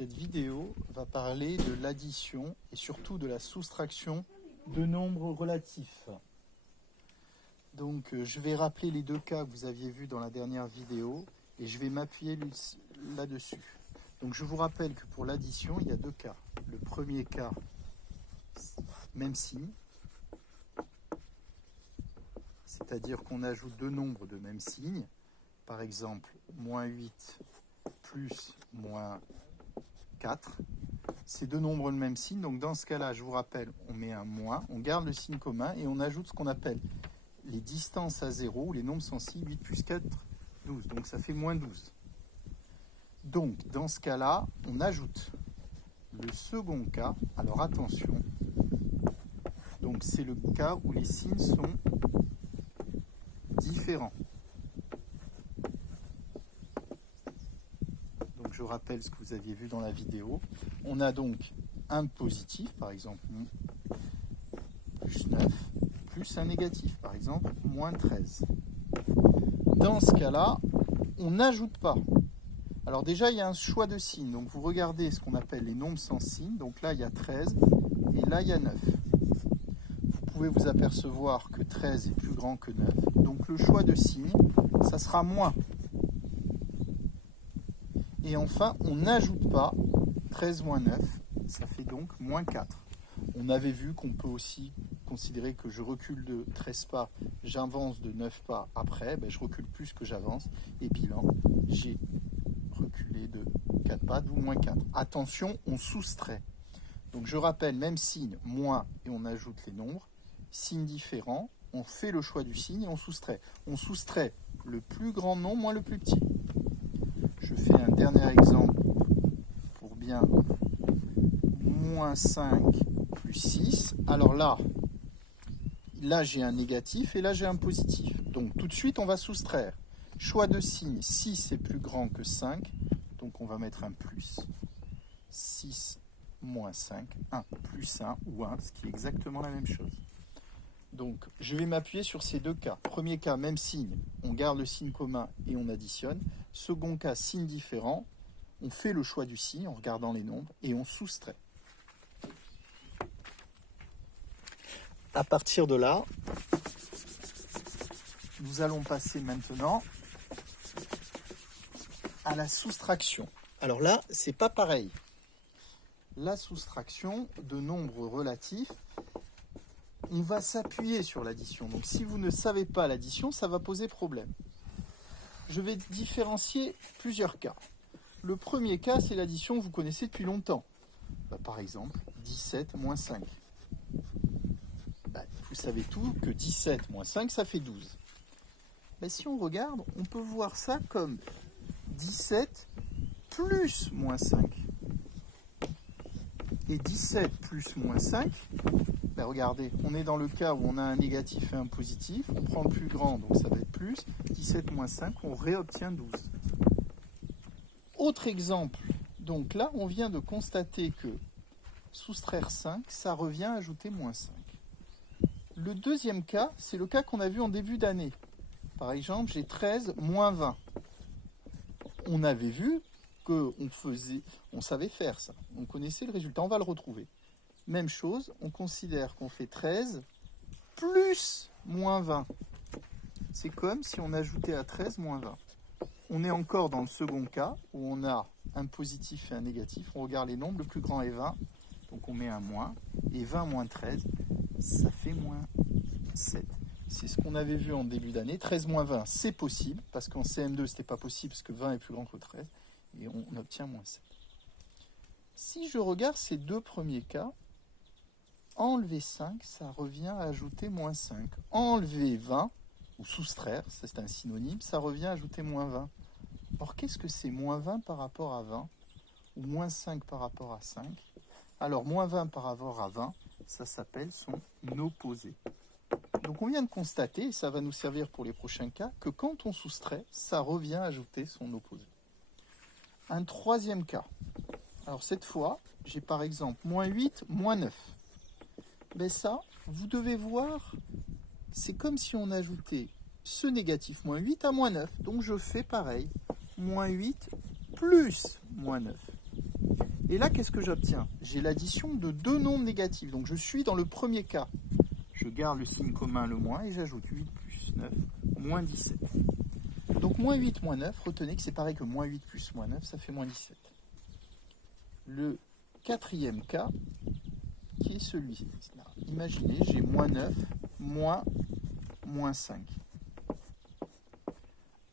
Cette vidéo va parler de l'addition et surtout de la soustraction de nombres relatifs. Donc je vais rappeler les deux cas que vous aviez vus dans la dernière vidéo et je vais m'appuyer là-dessus. Donc je vous rappelle que pour l'addition, il y a deux cas. Le premier cas, même signe, c'est-à-dire qu'on ajoute deux nombres de même signe. Par exemple, moins 8 plus moins 4. C'est deux nombres de même signe. Donc dans ce cas-là, je vous rappelle, on met un moins, on garde le signe commun et on ajoute ce qu'on appelle les distances à 0, ou les nombres sensibles, 8 plus 4, 12. Donc ça fait moins 12. Donc dans ce cas-là, on ajoute le second cas. Alors attention, donc c'est le cas où les signes sont différents. Donc je rappelle ce que vous aviez vu dans la vidéo. On a donc un positif, par exemple, plus 9, plus un négatif, par exemple, moins 13. Dans ce cas-là, on n'ajoute pas. Alors déjà, il y a un choix de signes. Donc vous regardez ce qu'on appelle les nombres sans signe. Donc là, il y a 13 et là, il y a 9. Vous pouvez vous apercevoir que 13 est plus grand que 9. Donc le choix de signe, ça sera moins. Et enfin, on n'ajoute pas 13 moins 9, ça fait donc moins 4. On avait vu qu'on peut aussi considérer que je recule de 13 pas, j'avance de 9 pas après, je recule plus que j'avance, et bilan, j'ai reculé de 4 pas, d'où moins 4. Attention, on soustrait. Donc je rappelle, même signe, moins, et on ajoute les nombres. Signe différent, on fait le choix du signe et on soustrait. On soustrait le plus grand nombre moins le plus petit. Je fais un dernier exemple pour bien. Moins 5 plus 6. Alors là j'ai un négatif et là j'ai un positif. Donc tout de suite on va soustraire. Choix de signe, 6 est plus grand que 5. Donc on va mettre un plus. 6 moins 5, 1 plus 1 ou 1, ce qui est exactement la même chose. Donc je vais m'appuyer sur ces deux cas. Premier cas, même signe, on garde le signe commun et on additionne. Second cas, signe différent, on fait le choix du signe en regardant les nombres et on soustrait. À partir de là, nous allons passer maintenant à la soustraction. Alors là, c'est pas pareil. La soustraction de nombres relatifs, on va s'appuyer sur l'addition. Donc si vous ne savez pas l'addition, ça va poser problème. Je vais différencier plusieurs cas. Le premier cas, c'est l'addition que vous connaissez depuis longtemps. Par exemple, 17 moins 5. Vous savez tout que 17 moins 5, ça fait 12. Si on regarde, on peut voir ça comme 17 plus moins 5. Et 17 plus moins 5, regardez, on est dans le cas où on a un négatif et un positif. On prend le plus grand, donc ça va être plus. 17 moins 5, on réobtient 12. Autre exemple, donc là, on vient de constater que soustraire 5, ça revient à ajouter moins 5. Le deuxième cas, c'est le cas qu'on a vu en début d'année. Par exemple, j'ai 13 moins 20. On avait vu qu'on savait faire ça. On connaissait le résultat, on va le retrouver. Même chose, on considère qu'on fait 13 plus moins 20. C'est comme si on ajoutait à 13 moins 20. On est encore dans le second cas, où on a un positif et un négatif. On regarde les nombres, le plus grand est 20, donc on met un moins. Et 20 moins 13, ça fait moins 7. C'est ce qu'on avait vu en début d'année. 13 moins 20, c'est possible, parce qu'en CM2, ce n'était pas possible, parce que 20 est plus grand que 13. Et on obtient moins 7. Si je regarde ces deux premiers cas, enlever 5, ça revient à ajouter moins 5. Enlever 20, ou soustraire, c'est un synonyme, ça revient à ajouter moins 20. Or, qu'est-ce que c'est moins 20 par rapport à 20 ou moins 5 par rapport à 5? Alors, moins 20 par rapport à 20, ça s'appelle son opposé. Donc, on vient de constater, et ça va nous servir pour les prochains cas, que quand on soustrait, ça revient à ajouter son opposé. Un troisième cas. Alors, cette fois, j'ai par exemple moins 8, moins 9. Ça, vous devez voir, c'est comme si on ajoutait ce négatif moins 8 à moins 9. Donc je fais pareil, moins 8 plus moins 9. Et là, qu'est-ce que j'obtiens? J'ai l'addition de deux nombres négatifs. Donc je suis dans le premier cas. Je garde le signe commun, le moins, et j'ajoute 8 plus 9, moins 17. Donc moins 8, moins 9, retenez que c'est pareil que moins 8 plus moins 9, ça fait moins 17. Le quatrième cas, qui est celui-ci. Imaginez, j'ai moins 9, moins 5.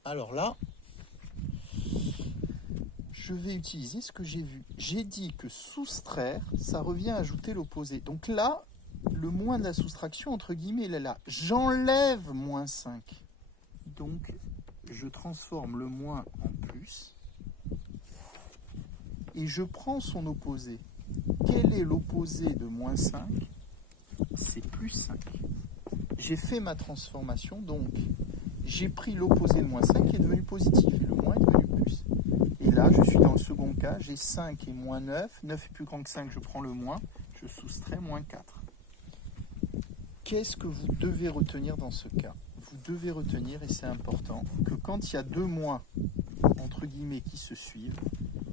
Alors là, je vais utiliser ce que j'ai vu. J'ai dit que soustraire, ça revient à ajouter l'opposé. Donc là, le moins de la soustraction, entre guillemets, il est là. J'enlève moins 5. Donc, je transforme le moins en plus. Et je prends son opposé. Quel est l'opposé de moins 5? C'est plus 5. J'ai fait ma transformation, donc j'ai pris l'opposé de moins 5 qui est devenu positif. Et le moins est devenu plus. Et là, je suis dans le second cas. J'ai 5 et moins 9. 9 est plus grand que 5, je prends le moins. Je soustrais moins 4. Qu'est-ce que vous devez retenir dans ce cas? Vous devez retenir, et c'est important, que quand il y a deux moins, entre guillemets, qui se suivent,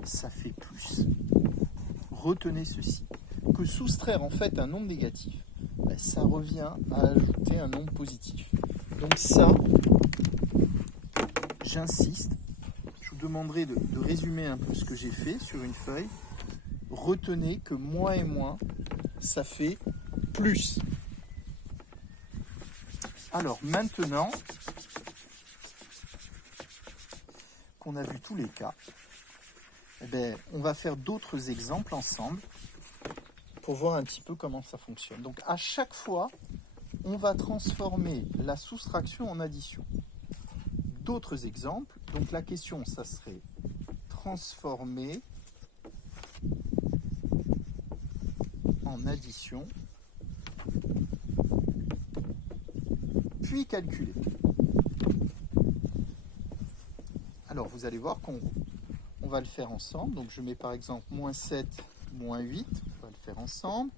ça fait plus. Retenez ceci, que soustraire en fait un nombre négatif, ben, ça revient à ajouter un nombre positif. Donc ça, j'insiste, je vous demanderai de résumer un peu ce que j'ai fait sur une feuille. Retenez que moins et moins, ça fait plus. Alors maintenant qu'on a vu tous les cas, eh bien, on va faire d'autres exemples ensemble pour voir un petit peu comment ça fonctionne. Donc à chaque fois, on va transformer la soustraction en addition. D'autres exemples, donc la question, ça serait transformer en addition, puis calculer. Alors vous allez voir qu'on va le faire ensemble. Donc je mets par exemple moins 7, moins 8, on va le faire ensemble.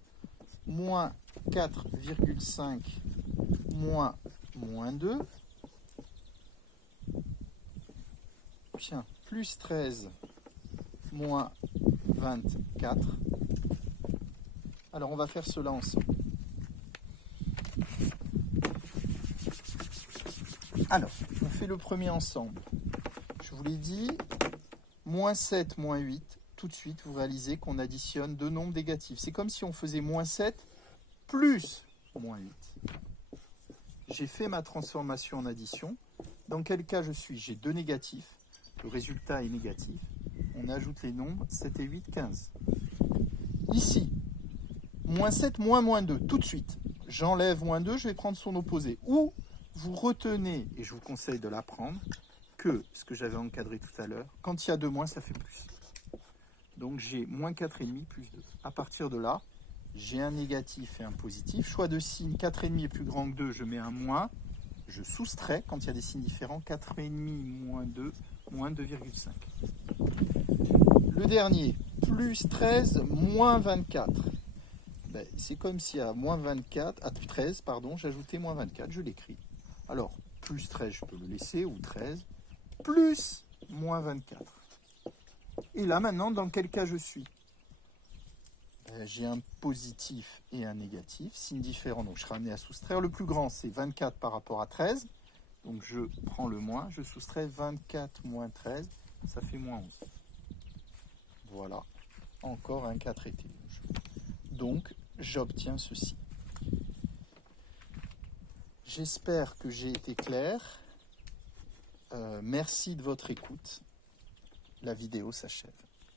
Moins 4,5, moins 2. Tiens, plus 13, moins 24. Alors on va faire cela ensemble. Alors, on fait le premier ensemble. Je vous l'ai dit, moins 7, moins 8, tout de suite, vous réalisez qu'on additionne deux nombres négatifs. C'est comme si on faisait moins 7 plus moins 8. J'ai fait ma transformation en addition. Dans quel cas je suis? J'ai deux négatifs. Le résultat est négatif. On ajoute les nombres 7 et 8, 15. Ici, moins 7, moins 2, tout de suite. J'enlève moins 2, je vais prendre son opposé. Ou vous retenez, et je vous conseille de l'apprendre, que ce que j'avais encadré tout à l'heure, quand il y a deux moins, ça fait plus. Donc j'ai moins 4,5 plus 2. À partir de là, j'ai un négatif et un positif. Choix de signe, 4,5 est plus grand que 2, je mets un moins. Je soustrais, quand il y a des signes différents, 4,5 moins 2, moins 2,5. Le dernier, plus 13, moins 24. Ben, c'est comme si à moins 24, à 13, pardon, j'ajoutais moins 24, je l'écris. Alors, plus 13, je peux le laisser, ou 13, plus moins 24. Et là, maintenant, dans quel cas je suis? J'ai un positif et un négatif, signe différent, donc je serai amené à soustraire. Le plus grand, c'est 24 par rapport à 13. Donc je prends le moins, je soustrais 24 moins 13, ça fait moins 11. Voilà, encore un cas traité. Donc, j'obtiens ceci. J'espère que j'ai été clair. Merci de votre écoute. La vidéo s'achève.